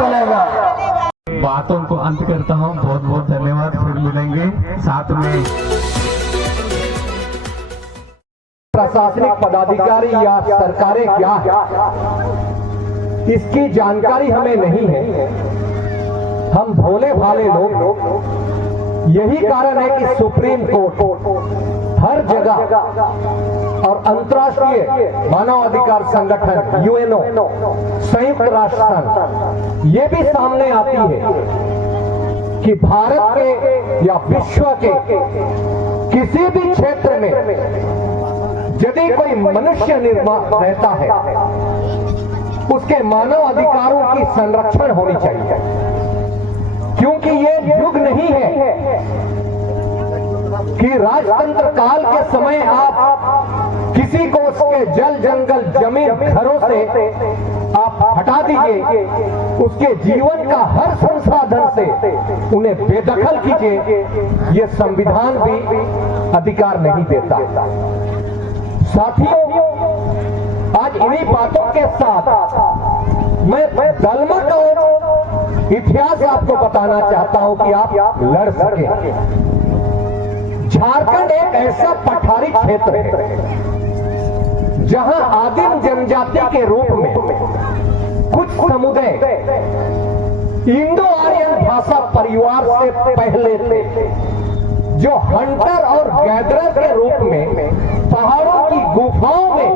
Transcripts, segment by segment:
चलेगा। बातों को अंत करता हूँ। बहुत बहुत धन्यवाद। फिर मिलेंगे साथ में। प्रशासनिक पदाधिकारी या सरकारें क्या है, इसकी जानकारी हमें नहीं है। हम भोले भाले लोग। यही कारण है कि सुप्रीम कोर्ट हर जगह और अंतर्राष्ट्रीय मानवाधिकार संगठन यूएनओ, संयुक्त राष्ट्र संघ ये भी सामने आती है कि भारत के या विश्व के किसी भी क्षेत्र में यदि कोई मनुष्य निर्माण रहता है, उसके मानव अधिकारों की संरक्षण होनी चाहिए। क्योंकि ये युग नहीं है कि राजतंत्र काल के समय आप किसी को उसके जल जंगल जमीन घरों से आप हटा दीजिए, उसके जीवन का हर संसाधन से उन्हें बेदखल कीजिए। ये संविधान भी अधिकार नहीं देता। साथियों, आज इन्हीं बातों के साथ मैं दलमा का इतिहास आपको बताना चाहता हूं कि आप लड़ सके। झारखंड एक ऐसा पठारी क्षेत्र है जहां आदिम जनजाति के रूप में कुछ समुदाय इंडो आर्यन भाषा परिवार से पहले थे, जो हंटर और गैदरर के रूप में पहाड़ों की गुफाओं में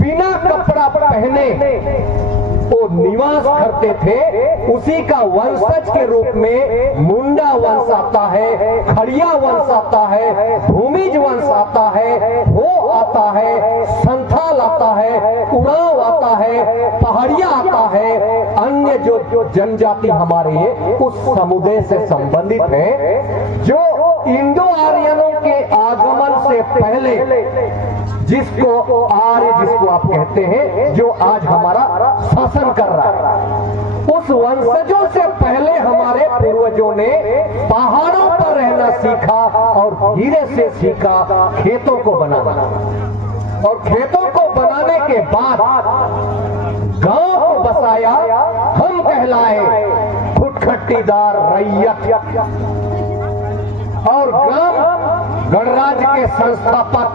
बिना कपड़ा पहने वो निवास करते थे। उसी का वंशज के रूप में मुंडा वंश आता है, खड़िया वंश आता है, भूमिज वंश आता है, हो आता है, संथाल आता है, उरांव आता है, पहाड़िया आता है। अन्य जो जनजाति हमारे उस समुदाय से संबंधित है, जो इंडो आर्यनों के आगमन से पहले जिसको आर्य जिसको आप कहते हैं, जो आज हमारा शासन कर रहा है, उस वंशजों से पहले हमारे पूर्वजों ने पहाड़ों पर रहना सीखा और धीरे से सीखा खेतों को बनाना। और खेतों को बनाने के बाद गांव को बसाया। हम कहलाए खुटखट्टीदार रैयत और ग्राम गणराज्य के संस्थापक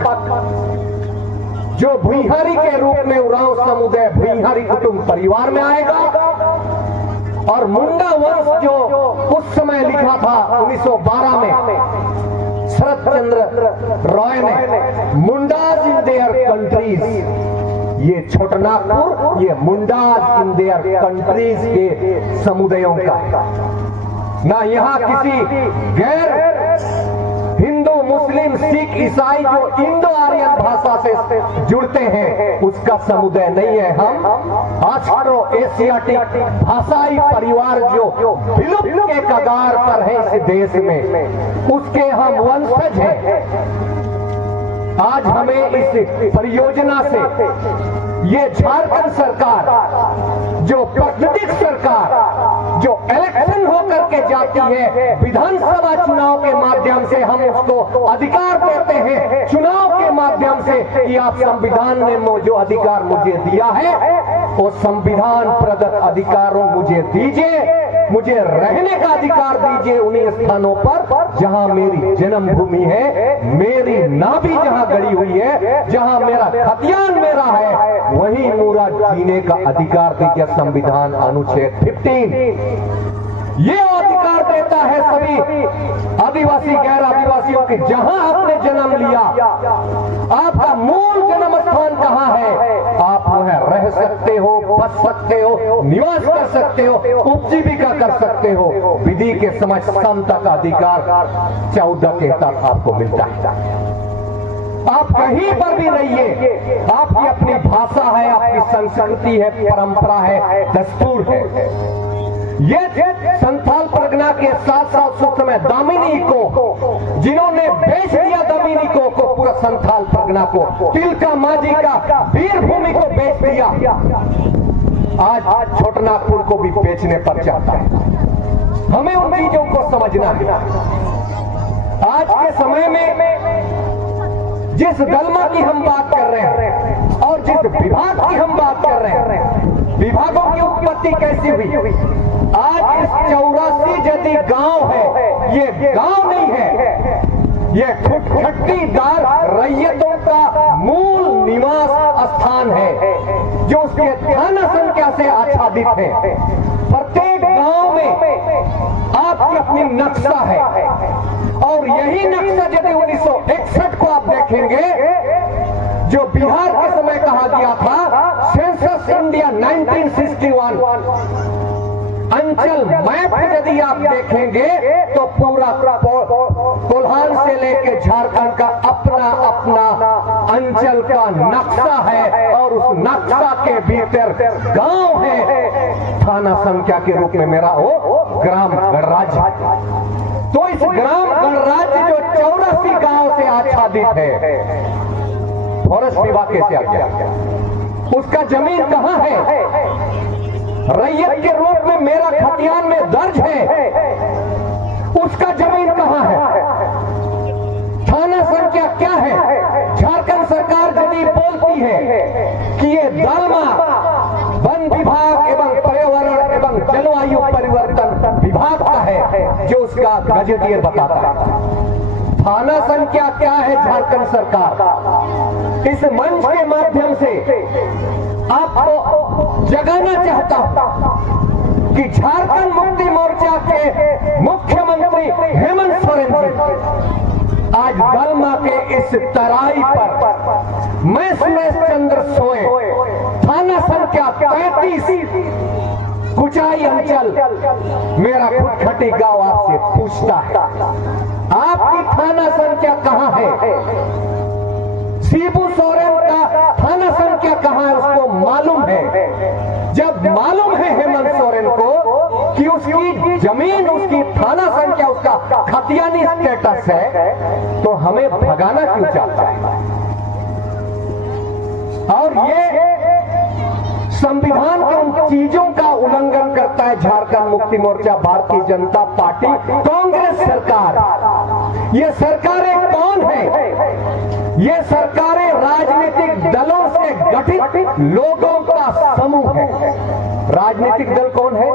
जो भुइहारी के रूप में उरांव समुदाय भुइहारी कुटुंब परिवार में आएगा। और मुंडा वंश जो उस समय लिखा था 1912 में शरद चंद्र रॉय ने, मुंडाज इन देयर कंट्रीज, ये छोटनागपुर ये मुंडाज इन देयर कंट्रीज के समुदायों का। ना यहाँ किसी गैर हिंदू मुस्लिम सिख ईसाई जो इंडो आर्यन भाषा से जुड़ते हैं उसका समुदाय नहीं है। हम ऑस्ट्रो एशियाटिक भाषाई परिवार जो विलुप्त के कगार पर है इस देश में, उसके हम वंशज हैं। आज हमें इस परियोजना से ये झारखंड सरकार जो प्राकृतिक सरकार जो इलेक्शन होकर के जाती है, विधानसभा चुनाव के माध्यम से हम उसको अधिकार देते हैं, चुनाव के माध्यम से कि आप संविधान ने जो अधिकार मुझे दिया है वो संविधान प्रदत्त अधिकारों मुझे दीजिए, मुझे रहने का अधिकार दीजिए उन्हीं स्थानों पर जहां मेरी जन्मभूमि है, मेरी नाभि जहां गड़ी हुई है, जहां मेरा खतियान मेरा है, वहीं पूरा जीने का अधिकार दीजिए। संविधान अनुच्छेद 15 ये अधिकार देता है सभी आदिवासी गैर आदिवासियों के, जहां आपने जन्म लिया, आपका मूल जन्म स्थान कहां है, आप वह रह सकते हो, बस सकते हो, निवास कर सकते हो, उपजीविका कर सकते हो। विधि के समझ समता का अधिकार 14 के तहत आपको मिलता है। आप कहीं पर भी रहिए, आपकी अपनी भाषा है, आपकी संस्कृति है, परंपरा है, दस्तूर है। ये संथाल परगना के साथ साथ उस समय दामिनी को जिन्होंने बेच दिया, दामिनी को पूरा संथाल परगना को, तिलका मांझी का वीर भूमि को बेच दिया, आज छोटनागपुर को भी बेचने पर चाहता है। हमें उन चीजों को समझना है। आज के समय में जिस दलमा की हम बात कर रहे हैं और जिस विभाग की हम बात कर रहे हैं, विभागों की उत्पत्ति कैसी हुई? आज इस 84 यदि गांव है, ये गांव नहीं है, ये खुटखट्टीदार रैयतों का मूल निवास स्थान है, जो उसके थाना संख्या से आच्छादित है। प्रत्येक गांव में आपकी अपनी नक्शा है, और यही नक्शा यदि 1961 को आप देखेंगे, जो बिहार के समय कहा गया था सेंसस इंडिया 1961, अंचल मैप यदि आप देखेंगे तो पूरा कोल्हान से लेकर झारखंड का अपना अपना अंचल का नक्शा है, और उस नक्शा के भीतर गांव है। थाना संख्या के रूप में मेरा वो ग्राम गणराज्य। तो इस ग्राम गणराज्य जो 84 गांव से आच्छादित है, फॉरेस्ट विभाग कैसे आ गया? उसका जमीन कहां है? रैयत के रूप में मेरा खतियान में दर्ज है, उसका जमीन कहां है? थाना संख्या क्या है? झारखंड सरकार यदि बोलती है कि ये दलमा वन विभाग एवं पर्यावरण एवं जलवायु परिवर्तन विभाग का है, जो उसका गजेटियर बताता है। थाना संख्या क्या है? झारखंड सरकार इस मंच के माध्यम से आपको जगाना चाहता हूं कि झारखंड मुक्ति मोर्चा के मुख्यमंत्री हेमंत सोरेन जी आज दलमा के इस तराई पर, मैं सुरेश चंद्र सोए, थाना संख्या 35 कुचाई अंचल मेरा खुटखटी गांव आपसे पूछता है, आपकी थाना संख्या कहां है? शिबू सोरेन का थाना संख्या कहां है उसको मालूम है। जब मालूम है हेमंत सोरेन को कि उसकी जमीन, उसकी थाना संख्या, उसका खतियानी स्टेटस है, तो हमें भगाना क्यों चाहता है? और ये संविधान के उन चीजों का उल्लंघन करता है झारखंड मुक्ति मोर्चा, भारतीय जनता पार्टी, कांग्रेस सरकार। ये सरकारें कौन है? ये सरकारें राजनीतिक दलों से गठित लोगों का समूह है। राजनीतिक दल कौन है?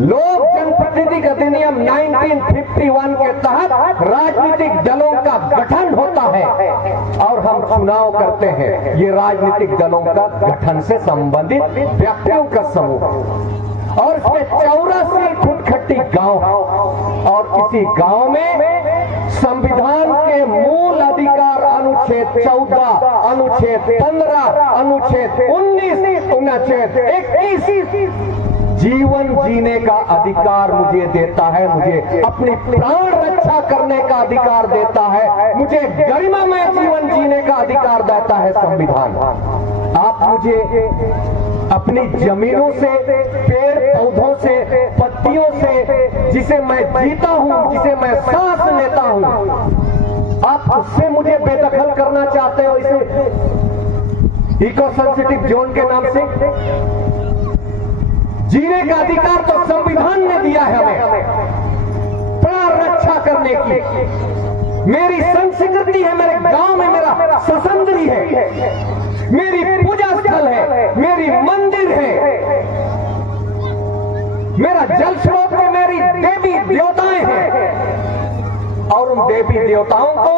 लोक जनप्रतिनिधि अधिनियम 1951 के तहत राजनीतिक दलों का गठन होता है और हम चुनाव करते हैं। ये राजनीतिक दलों का गठन से संबंधित व्यक्तियों का समूह है, और इसमें 84 खुटखट्टी गांव, और इसी गांव में संविधान के मूल अधिकार अनुच्छेद 14, अनुच्छेद 15, अनुच्छेद 19, अनुच्छेद 21 जीवन जीने का अधिकार मुझे देता है, मुझे अपनी प्राण रक्षा करने का अधिकार देता है, मुझे गरिमामय जीवन जीने का अधिकार देता है संविधान। आप मुझे अपनी जमीनों से, पेड़ पौधों से, पत्तियों से, जिसे मैं जीता हूं, जिसे मैं सांस लेता हूं, आप उससे मुझे बेदखल करना चाहते हो, इसे इको सेंसिटिव जोन के नाम से। जीने का अधिकार तो संविधान ने दिया है हमें, प्राण रक्षा करने की। मेरी संस्कृति है, मेरे गांव में मेरा ससंद्री है, मेरी पूजा स्थल है, मेरी मंदिर है, मेरा जल स्रोत में मेरी देवी देवताएं हैं, और उन देवी देवताओं को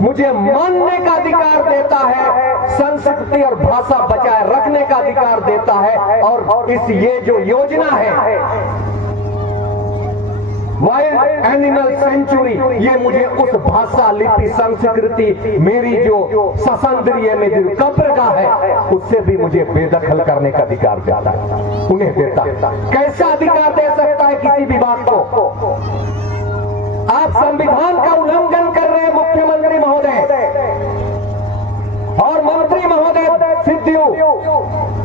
मुझे मानने का अधिकार देता है, संस्कृति और भाषा बचाए रखने का अधिकार देता है। और इस ये जो योजना है वाइल्ड एनिमल सेंचुरी, ये मुझे उस भाषा, लिपि, संस्कृति, मेरी जो ससंद्री है, मेरी कब्रगाह है, उससे भी मुझे बेदखल करने का अधिकार देता है, उन्हें देता है। कैसा अधिकार दे सकता है किसी विभाग को? आप संविधान का उल्लंघन कर रहे हैं मुख्यमंत्री महोदय और मंत्री महोदय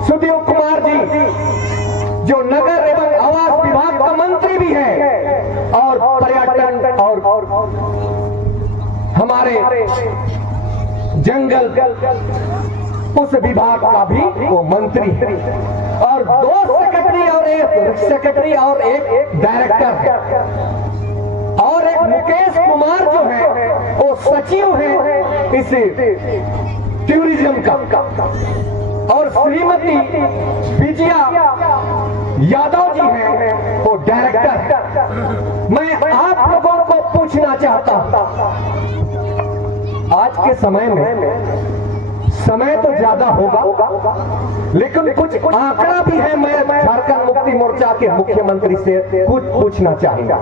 सुदेव कुमार जी, जो नगर एवं आवास विभाग का मंत्री भी है, और पर्यटन और हमारे जंगल उस विभाग का भी वो मंत्री है, और 2 सेक्रेटरी और एक डायरेक्टर और एक एक मुकेश कुमार जो है वो सचिव है इस टूरिज्म का, और श्रीमती विजया यादव जी हैं वो डायरेक्टर। मैं आप लोगों को पूछना चाहता हूं, आज के समय में समय तो ज्यादा होगा, लेकिन कुछ आंकड़ा भी है। मैं झारखंड मुक्ति मोर्चा के मुख्यमंत्री से कुछ पूछना चाहूंगा।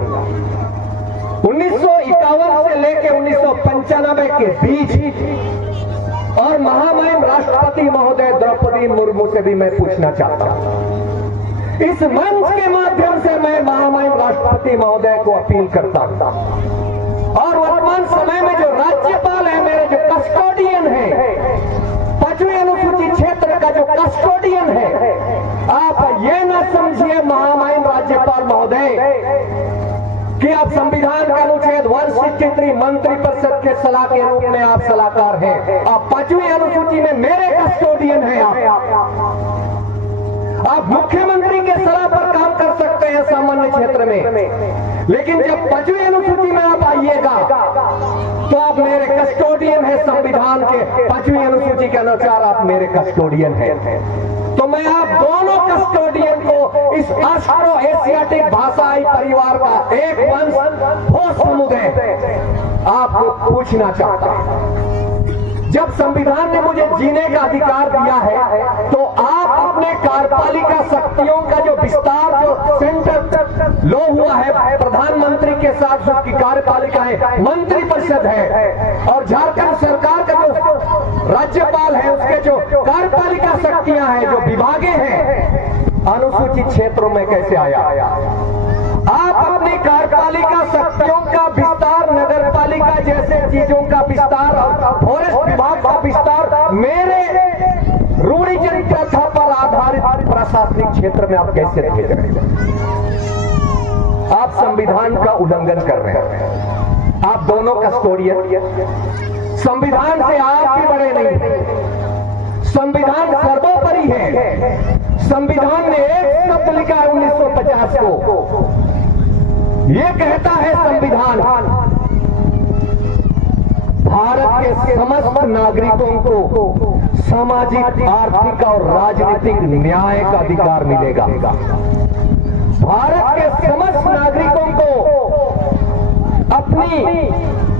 1951 से लेकर 1995 के बीच और महामहिम राष्ट्रपति महोदय द्रौपदी मुर्मू से भी मैं पूछना चाहता हूं। इस मंच के माध्यम से मैं महामहिम राष्ट्रपति महोदय को अपील करता हूं, और वर्तमान समय में जो राज्यपाल है, मेरे जो कस्टोडियन है, 5वीं अनुसूचित क्षेत्र का जो कस्टोडियन है, आप ये ना समझिए महामहिम राज्यपाल महोदय कि आप संविधान का अनुच्छेद 163 मंत्री परिषद के सलाह के रूप में आप सलाहकार हैं। आप 5वीं अनुसूची में मेरे कस्टोडियन हैं। आप मुख्यमंत्री के सलाह पर काम कर सकते हैं सामान्य क्षेत्र में, लेकिन जब 5वीं अनुसूची में आप आइएगा तो आप मेरे कस्टोडियन हैं। संविधान के 5वीं अनुसूची के अनुसार आप मेरे कस्टोडियन हैं। तो मैं आप दोनों कस्टोडियन को इस ऑस्ट्रो एशियाटिक भाषाई परिवार का एक वंश हो समुदाय आपको पूछना चाहता हूं। जब संविधान ने मुझे जीने का अधिकार दिया है, तो आप अपने कार्यपालिका शक्तियों का जो विस्तार, जो सेंटर लो हुआ है प्रधानमंत्री के साथ, उसकी कार्यपालिका है, मंत्री परिषद है, और झारखंड सरकार का जो राज्यपाल है उसके जो कार्यपालिका शक्तियां हैं, जो विभागे हैं, अनुसूचित क्षेत्रों में कैसे आया? आप अपनी कार्यपालिका शक्तियों का विस्तार, नगर पालिका जैसे चीजों का विस्तार और फॉरेस्ट विभाग का विस्तार मेरे रूढ़िजन प्रथा पर आधारित प्रशासनिक क्षेत्र में आप कैसे भेज रहे हैं? आप संविधान का उल्लंघन कर रहे हैं। आप दोनों कस्टोडियन, संविधान से आप भी बड़े नहीं। संविधान सर्वोपरि है। संविधान ने एक शब्द लिखा है 1950 को, ये कहता है संविधान भारत के समस्त नागरिकों को सामाजिक, आर्थिक और राजनीतिक न्याय का अधिकार मिलेगा। भारत के समस्त नागरिकों को अपनी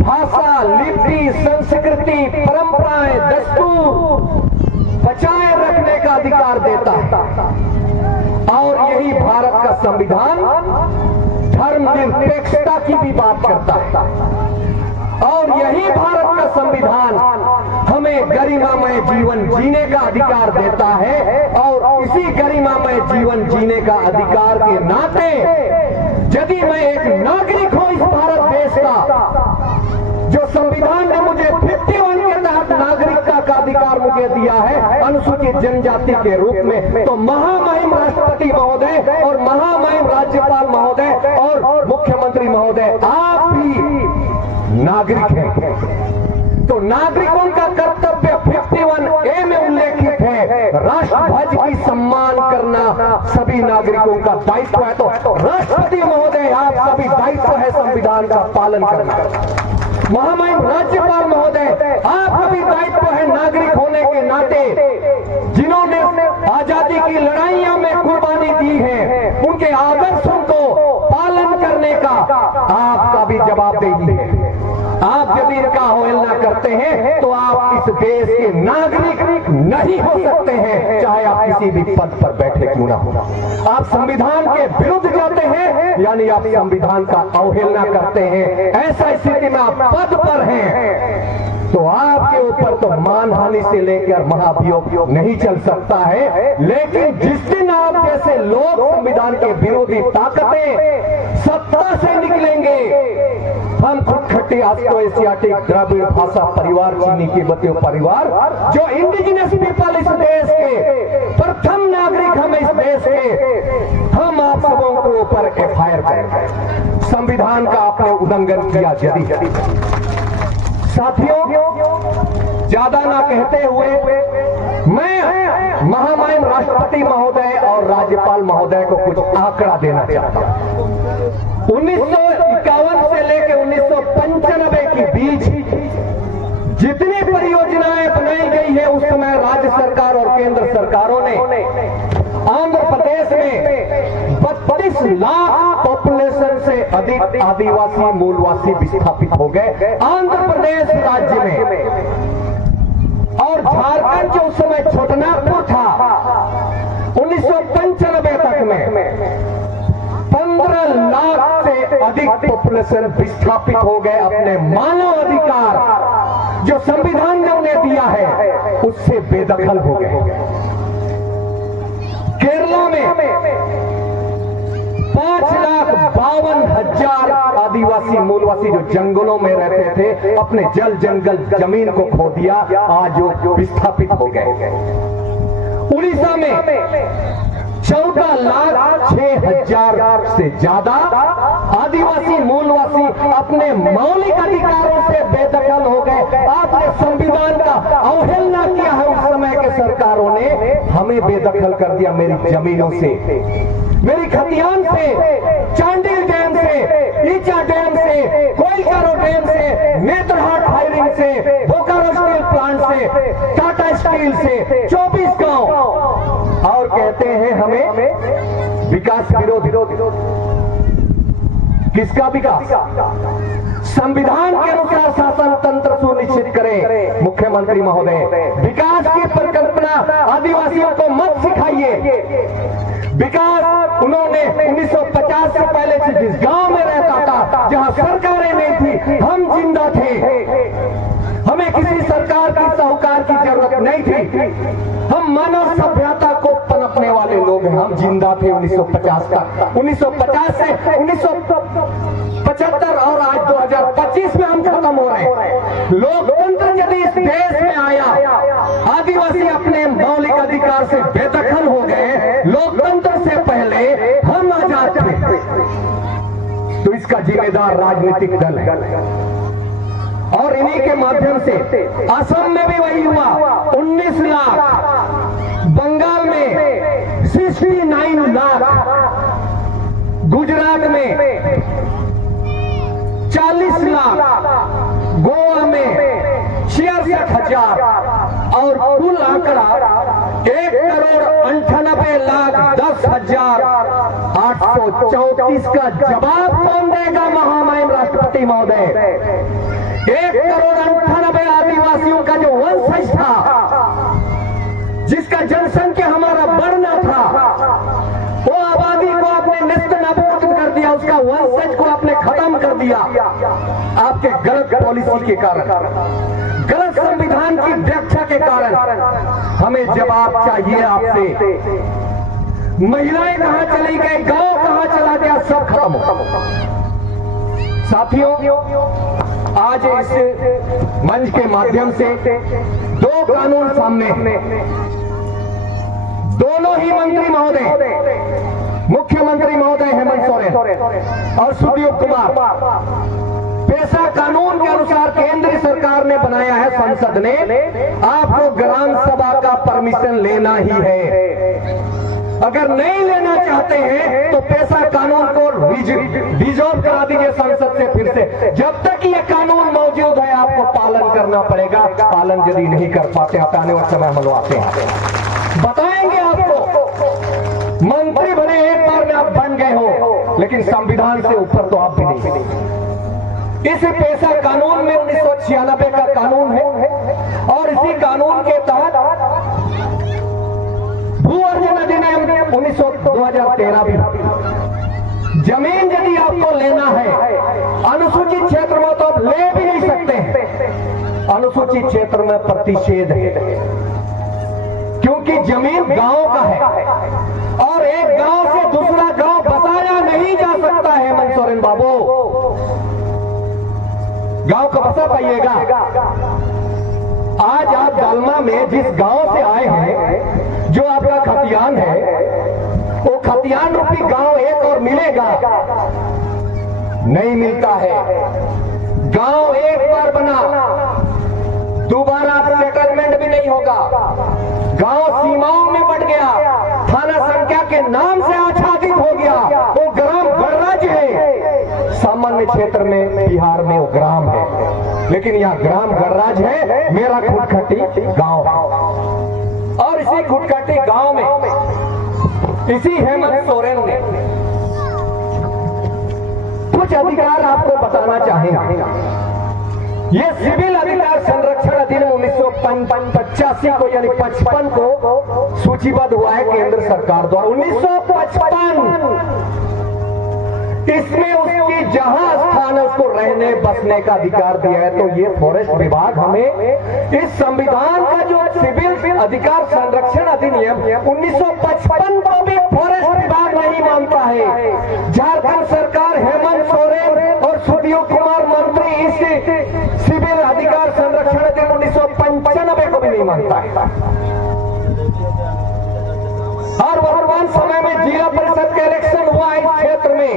भाषा, लिपि, संस्कृति, परंपराएं, दस्तूर बचाए रखने का अधिकार देता है। और यही भारत का संविधान धर्मनिरपेक्षता की भी बात करता है। और यही भारत का संविधान हमें गरिमामय जीवन जीने का अधिकार देता है। और इसी गरिमामय जीवन जीने का अधिकार के नाते यदि मैं एक नागरिक हूं इस भारत देश का, जो संविधान ने मुझे 51 के तहत नागरिकता का अधिकार मुझे दिया है अनुसूचित जनजाति के रूप में, तो महामहिम राष्ट्रपति महोदय और महामहिम राज्यपाल महोदय और मुख्यमंत्री महोदय, आप भी नागरिक हैं। तो नागरिकों का कर्तव्य 51A में उल्लेखित है, राष्ट्रध्वज की सम्मान करना सभी नागरिकों का दायित्व है। तो राष्ट्रपति महोदय, आप सभी दायित्व है संविधान का पालन करना। महामहिम राज्यपाल महोदय, आपका भी दायित्व है नागरिक होने के नाते, जिन्होंने आजादी की लड़ाइयों में कुर्बानी दी है, उनके आदर्शों को पालन करने का आपका भी जवाबदेही है। आप यदि इनका अवहेलना करते हैं तो आप इस देश के नागरिक नहीं हो सकते हैं, चाहे आप किसी भी पद पर बैठे क्यों ना हो। आप संविधान के विरुद्ध जाते हैं, यानी आप संविधान का अवहेलना करते हैं। ऐसा स्थिति में आप पद पर हैं तो आपके ऊपर तो मानहानि से लेकर महाभियोग नहीं चल सकता है। लेकिन जिस दिन आप जैसे लोग संविधान के विरोधी ताकतें सत्ता से निकलेंगे, हम खुद खट्टी ऑस्ट्रो एशियाटिक द्रविड़ भाषा परिवार, चीनी तिब्बती परिवार, जो इंडिजिनस पीपल इस देश के प्रथम नागरिक हम इस देश के, हम आप सबों के ऊपर FIR करेंगे। संविधान का आपने उल्लंघन किया। यदि साथियों, ज्यादा ना कहते हुए मैं महामहिम राष्ट्रपति महोदय और राज्यपाल महोदय को कुछ आंकड़ा देना चाहता हूं। 1951 से लेकर के बीच जितनी परियोजनाएं बनाई गई है उस समय राज्य सरकार और केंद्र सरकारों ने आंध्र प्रदेश में 32 लाख पॉपुलेशन से अधिक आदिवासी मूलवासी विस्थापित हो गए आंध्र प्रदेश राज्य में। और झारखंड जो उस समय छोटनागपुर था 1995 तक में 15 लाख से अधिक पॉपुलेशन विस्थापित हो गए। अपने मानव अधिकार जो संविधान ने उन्हें दिया है उससे बेदखल हो गए। केरला में 5,52,000 आदिवासी मूलवासी जो जंगलों में रहते थे अपने जल जंगल जमीन को खो दिया, आज वो विस्थापित हो गए। उड़ीसा में 14,06,000 से ज्यादा आदिवासी मूलवासी अपने मौलिक अधिकारों से बेदखल हो गए। आपने संविधान का अवहेलना किया है उस समय के सरकारों ने, हमें बेदखल कर दिया मेरी जमीनों से, मेरी खतियान से, चांडिल डैम से, ईचा डैम से, कोइलकारो डैम से, नेत्रहाट फायरिंग से, बोकारो स्टील प्लांट से, टाटा स्टील से 24 गांव, और कहते हैं हमें विकास विरोधी। किसका विकास? संविधान के अनुसार शासन तंत्र सुनिश्चित करें। मुख्यमंत्री महोदय, विकास की परिकल्पना आदिवासियों को मत सिखाइए। विकास उन्होंने 1950 से पहले से जिस गांव में रहता था जहां सरकारें नहीं थी, हम जिंदा थे, हमें किसी सरकार की साहूकार की जरूरत नहीं थी, हम मानव सभ्यता को पनपने वाले लोग हैं, हम जिंदा थे 1950 तक। 1950 से 1975 और आज 2025 में हम खत्म हो रहे हैं। लोकतंत्र यदि इस देश में आया, आदिवासी अपने मौलिक अधिकार से बेदखल हो गए, लोकतंत्र से पहले हम आजाद थे, तो इसका जिम्मेदार राजनीतिक दल है। और इन्हीं के माध्यम से असम में भी वही हुआ, 19 लाख, बंगाल में 69 लाख, गुजरात में 40 लाख, गोवा में 66,000 और कुल आंकड़ा 1,98,10,834 का जवाब कौन देगा महामहिम राष्ट्रपति महोदय? 1,98,00,000 आदिवासियों का जो वंशज था, जिसका जनसंख्या हमारा बढ़ना था, वो आबादी को आपने निस्त नाबूद कर दिया, उसका वंशज को आपने खत्म कर दिया आपके गलत पॉलिसी के कारण, गलत संविधान की व्याख्या के कारण। हमें जवाब चाहिए आपसे। महिलाएं कहां चली गई, गांव कहां चला गया, सब खत्म हो। साथियों, आज इस मंच के माध्यम से 2 कानून सामने, दोनों ही मंत्री महोदय, मुख्यमंत्री महोदय हेमंत सोरेन और सुखदेव कुमार, पेशा कानून के अनुसार केंद्र सरकार ने बनाया है, संसद ने, आपको ग्राम सभा का परमिशन लेना ही है। अगर नहीं लेना चाहते हैं तो पेशा कानून को डिसॉल्व करा दीजिए संसद से फिर से। जब तक ये कानून मौजूद है आपको पालन करना पड़ेगा। पालन यदि नहीं कर पाते आप आने वाले समय मनवाते हैं, बताएंगे आपको। मंत्री बने एक बार में आप बन गए हो, लेकिन संविधान से ऊपर तो आप भी नहीं। इस पेशा कानून में 1996 का कानून है और इसी कानून के तहत भू अर्जन अधिनियम 2013 भी। जमीन यदि आपको लेना है अनुसूचित क्षेत्र में तो आप ले भी नहीं सकते। अनुसूचित क्षेत्र में प्रतिषेध है, क्योंकि जमीन गांव का है और एक गांव से दूसरा गांव बसाया नहीं जा सकता है। हेमंत सोरेन बाबू, गांव का बसा पाइएगा? आज आप दालमा में जिस गांव से आए हैं, जो आपका खतियान है, वो खतियान रूपी गांव एक और मिलेगा? नहीं मिलता है। गांव एक बार बना, दोबारा सेटलमेंट भी नहीं होगा। गांव सीमाओं में बढ़ गया, थाना संख्या के नाम से आच्छादित हो गया, वो ग्राम गणराज्य है। सामान्य क्षेत्र में बिहार में वो ग्राम है। लेकिन यहाँ ग्राम गणराज है मेरा खुटखटी गांव। और इसी खुटखटी गांव में इसी हेमंत सोरेन ने कुछ अधिकार आपको बताना चाहेंगे। ये सिविल अधिकार संरक्षण अधिनियम 1985 को यानी 55 को सूचीबद्ध हुआ है केंद्र सरकार द्वारा। 1955 इसमें उसकी जहां स्थान है उसको रहने बसने का अधिकार दिया है। तो ये फॉरेस्ट विभाग हमें इस संविधान का जो सिविल अधिकार संरक्षण अधिनियम 1955 को भी फॉरेस्ट विभाग नहीं मानता है। झारखंड सरकार हेमंत सोरेन और सुदीप कुमार मंत्री इस सिविल अधिकार संरक्षण अधिनियम 1995 को भी नहीं मानता है। और वर्तमान समय में जिला परिषद का इलेक्शन हुआ इस क्षेत्र में,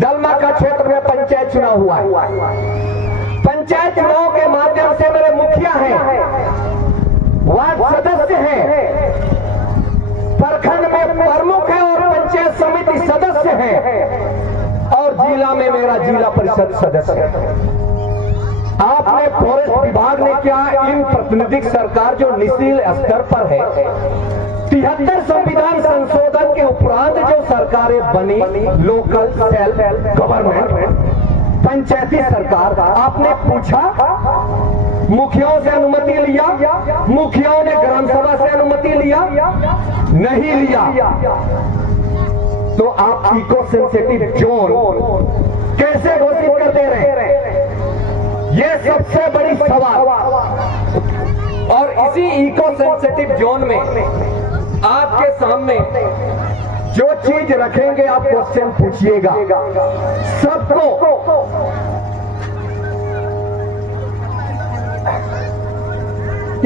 दलमा का क्षेत्र में पंचायत चुनाव हुआ है। पंचायत चुनाव के माध्यम से मेरे मुखिया हैं, वार्ड सदस्य हैं, प्रखंड में प्रमुख है और पंचायत समिति सदस्य हैं और जिला में मेरा जिला परिषद सदस्य है। आपने फॉरेस्ट विभाग ने क्या इन प्रतिनिधिक सरकार जो निचले स्तर पर है 73 संविधान संशोधन के उपरांत जो सरकारें बनी, लोकल सेल्फ गवर्नमेंट पंचायती सरकार, आपने पूछा, मुखियाओं से अनुमति लिया, मुखियाओं ने ग्राम सभा से अनुमति लिया, नहीं लिया। तो आप इको सेंसिटिव जोन कैसे घोषित कर दे रहे हैं? ये सबसे बड़ी सवाल। और इसी इको सेंसिटिव जोन में आपके सामने जो चीज रखेंगे आप क्वेश्चन पूछिएगा सबको।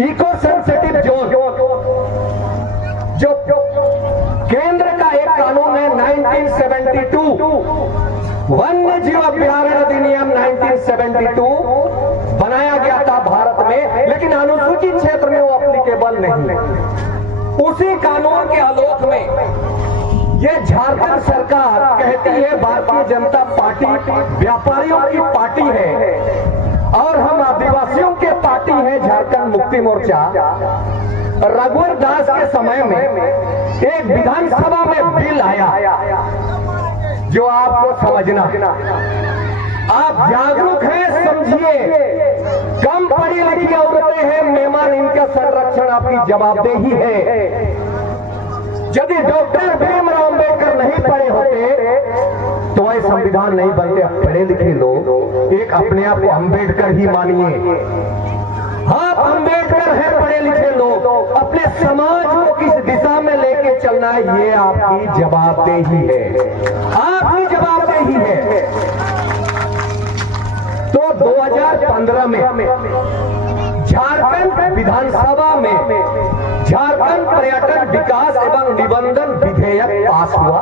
इको सेंसिटिव जोन जो केंद्र का एक कानून है 1972 वन्य जीव अभ्यारण्य अधिनियम 1972 बनाया गया था भारत में, लेकिन अनुसूचित क्षेत्र में वो एप्लीकेबल नहीं। उसी कानून के आलोक में ये झारखंड सरकार कहती है भारतीय जनता पार्टी व्यापारियों की पार्टी है और हम आदिवासियों के पार्टी है झारखंड मुक्ति मोर्चा। रघुवर दास के समय में एक विधानसभा में बिल आया जो आपको समझना, आप जागरूक हैं समझिए। कम पढ़ी लिखी औरतें हैं मेहमान, इनका संरक्षण आपकी जवाबदेही है। यदि डॉक्टर भीमराव अम्बेडकर नहीं पढ़े होते तो वह संविधान नहीं बनते। पढ़े लिखे लोग एक अपने आप को अम्बेडकर ही मानिए। हाँ, अम्बेडकर है पढ़े लिखे लोग, अपने समाज को किस दिशा में लेके चलना है ये आपकी जवाबदेही है, आपकी जवाबदेही है। तो 2015 में झारखंड विधानसभा में झारखंड पर्यटन विकास एवं निबंधन विधेयक पास हुआ,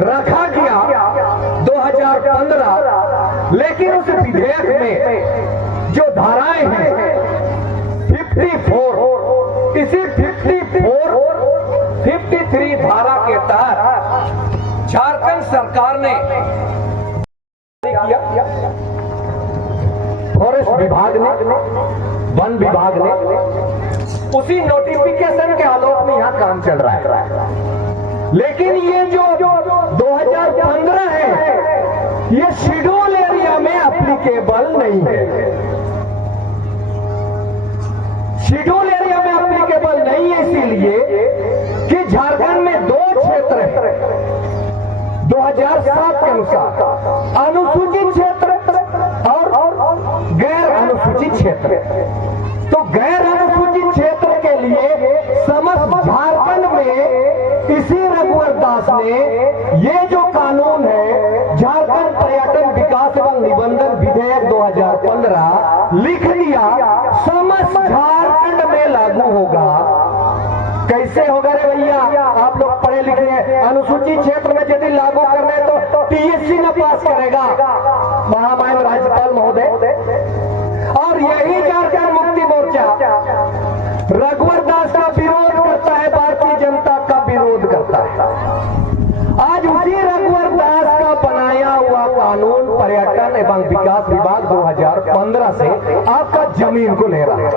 रखा गया 2015। लेकिन उस विधेयक में जो धाराएं हैं 54, इसी 54, 53 धारा के तहत झारखंड सरकार ने किया, फॉरेस्ट विभाग ने, वन विभाग ने, उसी नोटिफिकेशन के आलोक में यहां काम चल रहा है। लेकिन ये जो 2015 है ये शेड्यूल एरिया में एप्लीकेबल नहीं है। शेड्यूल एरिया में एप्लीकेबल नहीं है इसीलिए कि झारखंड में दो क्षेत्र है 2007 के अनुसार, अनुसूचित क्षेत्र और गैर अनुसूचित क्षेत्र। तो गैर अनुसूचित क्षेत्र के लिए समस्त झारखंड में इसी रघुवर दास ने ये जो कानून है झारखंड पर्यटन विकास एवं निबंधन विधेयक 2015 लिख दिया, समस्त झारखंड में लागू होगा। कैसे होगा रे भैया? आप लोग पढ़े लिखे हैं, अनुसूचित क्षेत्र में यदि लागू करना है तो पीएससी न पास करेगा, महामहिम राज्यपाल महोदय। और यही झारखंड मुक्ति मोर्चा रघुवर दास का विरोध करता है, भारतीय जनता का विरोध करता है। आज उसी रघुवर दास का बनाया हुआ कानून पर्यटन एवं विकास विभाग जमीन को ले रहा है।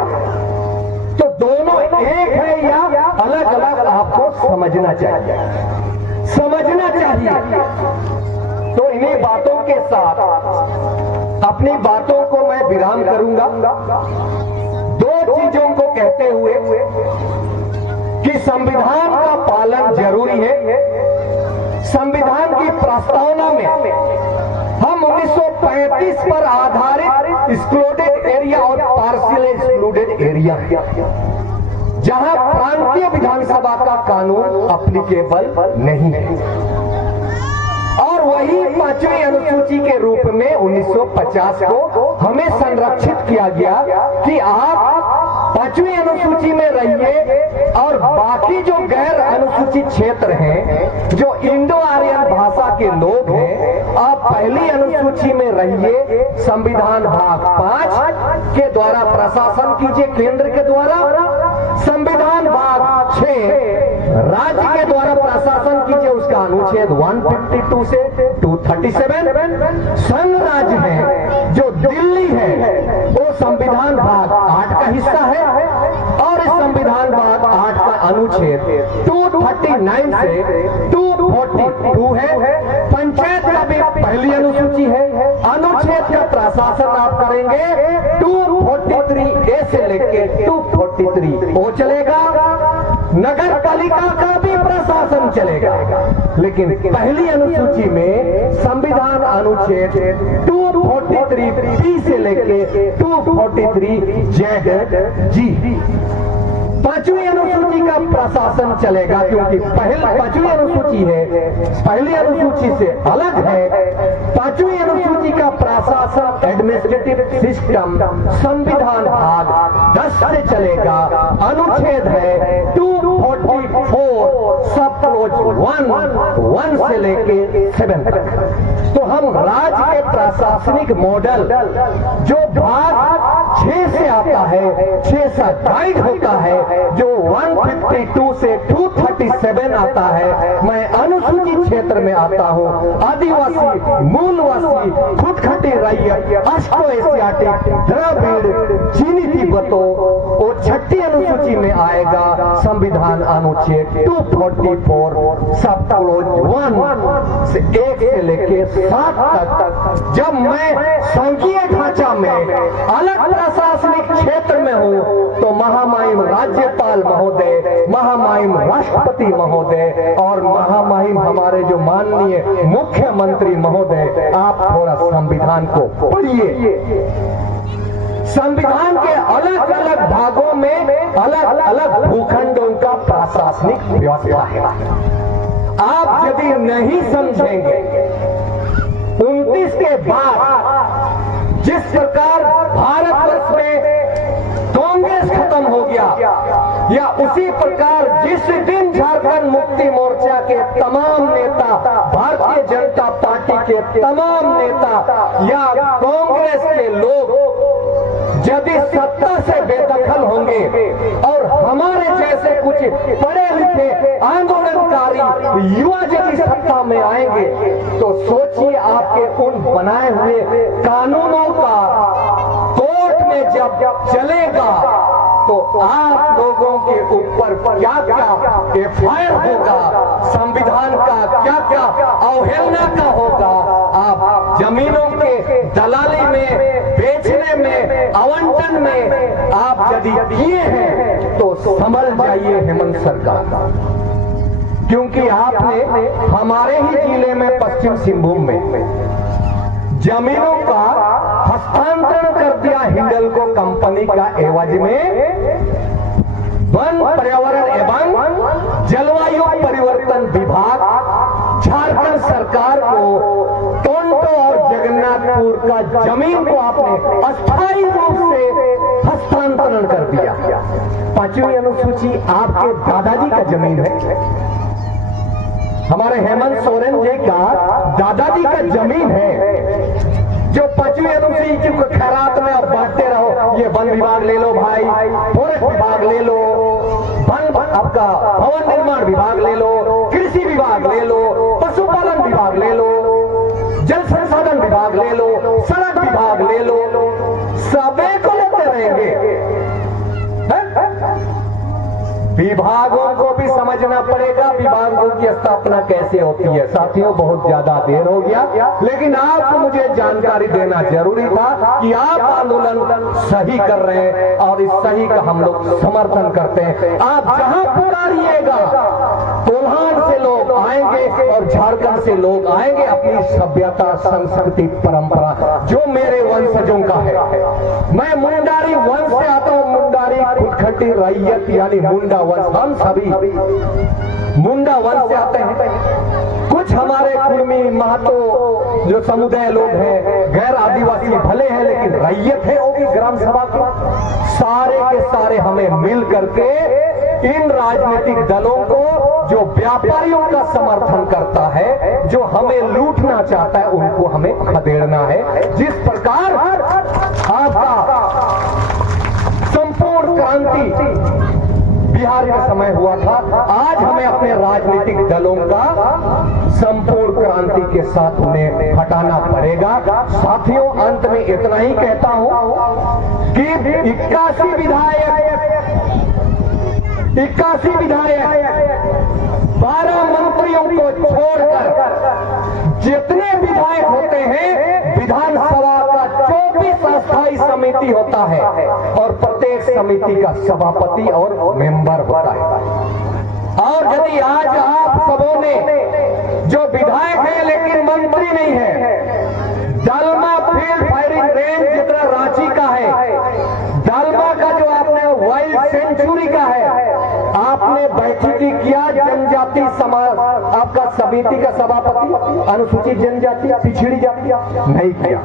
तो दोनों एक है या अलग अलग, आपको समझना चाहिए, समझना चाहिए। तो इन्हीं बातों के साथ अपनी बातों को मैं विराम करूंगा, दो चीजों को कहते हुए कि संविधान का पालन जरूरी है। संविधान की प्रस्तावना में हम 1935 पर आधारित एक्सक्लूडेड एरिया और पार्शियल एक्सक्लूडेड एरिया है, जहां प्रांतीय विधानसभा का कानून अप्लीकेबल नहीं है। और वही 5वीं अनुसूची के रूप में 1950 को हमें संरक्षित किया गया कि आप 5वीं अनुसूची में रहिए और बाकी जो गैर अनुसूचित क्षेत्र हैं, जो इंडो आर्यन भाषा के लोग हैं, आप पहली अनुसूची में रहिए। संविधान भाग 5 के द्वारा प्रशासन कीजिए केंद्र के द्वारा, संविधान भाग 6 राज्य के द्वारा प्रशासन कीजिए, उसका अनुच्छेद 152 से 237। संघ राज्य है जो दिल्ली है वो संविधान भाग 8 का हिस्सा है और इस संविधान भाग 8 का अनुच्छेद 239 से 242 है। पंचायत का भी पहली अनुसूची है, अनुच्छेद का प्रशासन आप करेंगे 243A से लेके 243 वो चलेगा। नगर पालिका का भी प्रशासन चलेगा, लेकिन पहली अनुसूची में संविधान अनुच्छेद 243B से लेके 243ZG 5वीं अनुसूची का प्रशासन चलेगा, क्योंकि 5वीं अनुसूची है, पहली अनुसूची से अलग है। 5वीं अनुसूची का प्रशासन एडमिनिस्ट्रेटिव सिस्टम संविधान भाग 10 से चलेगा। अनुच्छेद है 244 सब क्लोज 1 से लेके 7 तक। तो हम राज्य के प्रशासनिक मॉडल जो भाग 6 से आता है, 6 से गाइड होता है, जो 152 से 237 आता है। मैं अनुसूचित क्षेत्र में आता हूँ, आदिवासी, मूलवासी, खुदखटी रैयत, अष्टो एशियाटिक, द्रविड़, चीनी तिब्बतो, वो 6ठी अनुसूची में आएगा। संविधान अनुच्छेद 244 सब क्लोज 1 से 1 से लेके 7 तक। जब मैं संघीय ढांचा में अलग प्रशासनिक क्षेत्र में हूँ तो महामहिम राज्यपाल महोदय, महामहिम राष्ट्रपति महोदय और महामहिम हमारे जो माननीय मुख्यमंत्री महोदय, आप थोड़ा संविधान को पढ़िए। संविधान के अलग अलग भागों में अलग अलग भूखंडों का प्रशासनिक व्यवस्था है। आप यदि नहीं समझेंगे 29 के बाद जिस प्रकार भारतवर्ष में कांग्रेस खत्म हो गया, या उसी प्रकार जिस दिन झारखंड मुक्ति मोर्चा के तमाम नेता, भारतीय जनता पार्टी के तमाम नेता या कांग्रेस के लोग यदि सत्ता से बेदखल होंगे और हमारे जैसे कुछ पढ़े लिखे आंदोलनकारी युवा यदि सत्ता में आएंगे, तो सोचिए आपके उन बनाए हुए कानूनों का कोर्ट में जब चलेगा तो आप लोगों के ऊपर क्या क्या एफआईआर होगा, संविधान का क्या क्या अवहेलना का होगा। आप जमीनों के दलाली में, बेचने में, आवंटन में आप यदि किए हैं तो संभल जाइए हेमंत सरकार, क्योंकि आपने हमारे ही जिले में पश्चिम सिंहभूम में जमीनों का हस्तांतरण कर दिया हिंडल्को कंपनी का एवज में वन, पर्यावरण एवं जलवायु परिवर्तन विभाग झारखंड सरकार को टोंटो और जगन्नाथपुर का जमीन को आपने अस्थायी रूप से हस्तांतरण कर दिया। 5वीं अनुसूची आपके दादाजी का जमीन है, हमारे हेमंत सोरेन जी का दादाजी का जमीन है, जो 5वीं अनुसूची के खैरात में आप बांटते रहो। ये वन विभाग ले लो भाई, फॉरेस्ट विभाग ले लो, वन आपका भवन निर्माण विभाग ले लो, कृषि विभाग ले लो, पशुपालन विभाग ले लो, जल संसाधन विभाग ले लो, सड़क विभाग ले लो, सबे को लेते करेंगे? विभागों को भी समझना पड़ेगा विभागों की स्थापना कैसे होती है। साथियों, बहुत ज्यादा देर हो गया, लेकिन आपको मुझे जानकारी देना जरूरी था कि आप आंदोलन सही कर रहे हैं और इस सही का हम लोग समर्थन करते हैं। आप जहां पुकारिएगा, कोल्हान से लोग आएंगे और झारखंड से लोग आएंगे अपनी सभ्यता, संस्कृति, परंपरा जो मेरे वंशजों का है। मैं मुंडारी वंश से आता हूं, मुंडारी खुटखटी रैयत यानी मुंडा वंश। हम सभी मुंडा वंश से आते हैं। कुछ हमारे कुर्मी महतो जो समुदाय लोग हैं, गैर आदिवासी भले हैं लेकिन रैयत है, वो भी ग्राम सभा के सारे हमें मिल करके इन राजनीतिक दलों को जो व्यापारियों का समर्थन करता है, जो हमें लूटना चाहता है, उनको हमें खदेड़ना है। जिस प्रकार आपका संपूर्ण क्रांति बिहार का समय हुआ था, आज हमें अपने राजनीतिक दलों का संपूर्ण क्रांति के साथ उन्हें हटाना पड़ेगा। साथियों, अंत में इतना ही कहता हूं कि 81 विधायक 12 मंत्रियों को छोड़कर जितने विधायक होते हैं, विधानसभा का 24 अस्थायी समिति होता है और प्रत्येक समिति का सभापति और मेंबर होता है। और यदि आज आप सबों ने जो विधायक है लेकिन मंत्री नहीं है, दालमा फील्ड फायरिंग रेंज जितना रांची का है, दालमा का जो आपने वाइल्ड सेंचुरी का है, आपने बैठकी किया जनजाति समाज, आपका समिति का सभापति अनुसूचित जनजाति, पिछड़ी जाति नहीं किया।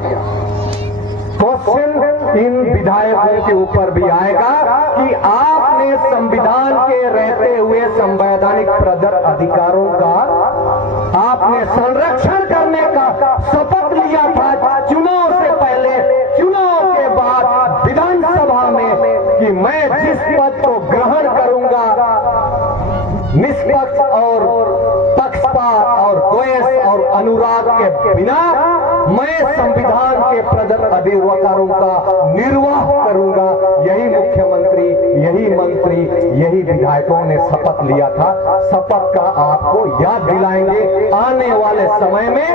क्वेश्चन इन विधायकों के ऊपर भी आएगा कि आपने संविधान के रहते हुए संवैधानिक प्रदत्त अधिकारों का आपने संरक्षण करने का शपथ लिया था चुनाव से पहले, चुनाव के बाद विधानसभा में कि मैं जिस पद को ग्रहण करूंगा निष्पक्ष और पक्षपात और द्वेष और अनुराग के बिना मैं संविधान के प्रदत्त अधिकारों का निर्वाह करूंगा। यही मुख्यमंत्री, यही मंत्री, यही विधायकों ने शपथ लिया था। शपथ का आपको याद दिलाएंगे आने वाले समय में।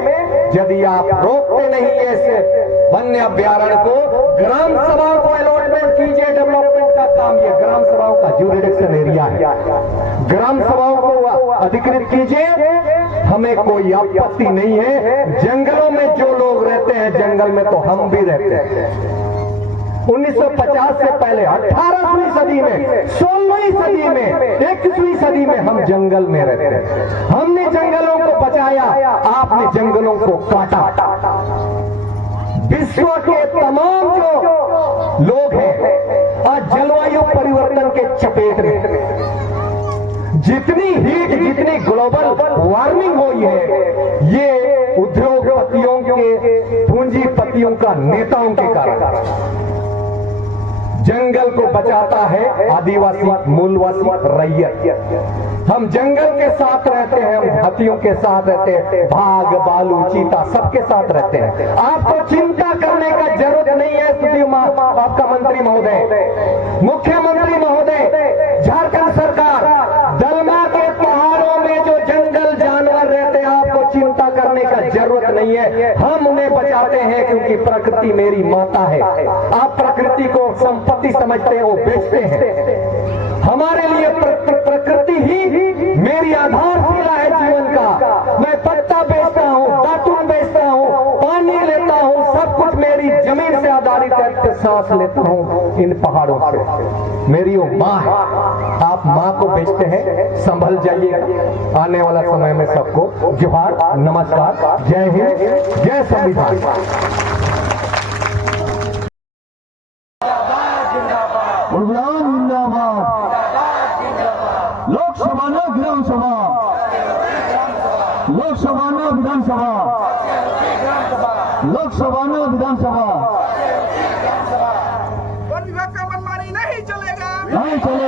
यदि आप रोकते नहीं ऐसे वन्य अभ्यारण्य को, ग्राम सभाओं को अलॉटमेंट कीजिए, डेवलपमेंट का काम ये ग्राम सभाओं का ज्यूरिडिक्शन एरिया है, ग्राम सभाओं को अधिकृत कीजिए, हमें कोई आपत्ति नहीं है। जंगलों में जो लोग रहते हैं, जंगल में तो हम भी रहते हैं। 1950 से पहले 18वीं सदी में, 16वीं सदी में, 21वीं सदी में हम जंगल में रहते हैं। हमने जंगलों को बचाया, आपने जंगलों को काटा। विश्व के तमाम जो लोग हैं आज जलवायु परिवर्तन के चपेट में, जितनी हीट, जितनी ग्लोबल वार्मिंग हुई है, ये उद्योगपतियों के, पूंजीपतियों का, नेताओं के कारण। जंगल को बचाता है आदिवासी, मूलवासी, रैयत। हम जंगल के साथ रहते हैं, हम हाथियों के साथ रहते हैं, बाघ, भालू, चीता सबके साथ रहते हैं। आपको चिंता करने का जरूरत नहीं है। आपका मंत्री महोदय, मुख्यमंत्री महोदय, झारखंड सरकार, दलमा के पहाड़ों में जो जंगल जानवर रहते हैं, आपको चिंता करने का जरूरत नहीं है। हम उन्हें बचाते हैं क्योंकि प्रकृति मेरी माता है। आप प्रकृति को संपत्ति समझते हैं, वो बेचते हैं। हमारे लिए प्रकृति ही मेरी आधारशिला है जीवन का। मैं पत्ता बेचता हूँ, दातुन बेचता हूँ, पानी लेता हूँ, सब कुछ मेरी जमीन से आधारित है। सांस लेता हूँ इन पहाड़ों से। मेरी वो माँ है। आप माँ को बेचते हैं, संभल जाइएगा। आने वाला समय में सबको जोहार, नमस्कार, जय हिंद, जय संविधान। लोकसभा न विधानसभा, लोकसभा न विधानसभा, लोकसभा न विधानसभा। वन विभाग का मनमानी नहीं चलेगा, नहीं चलेगा।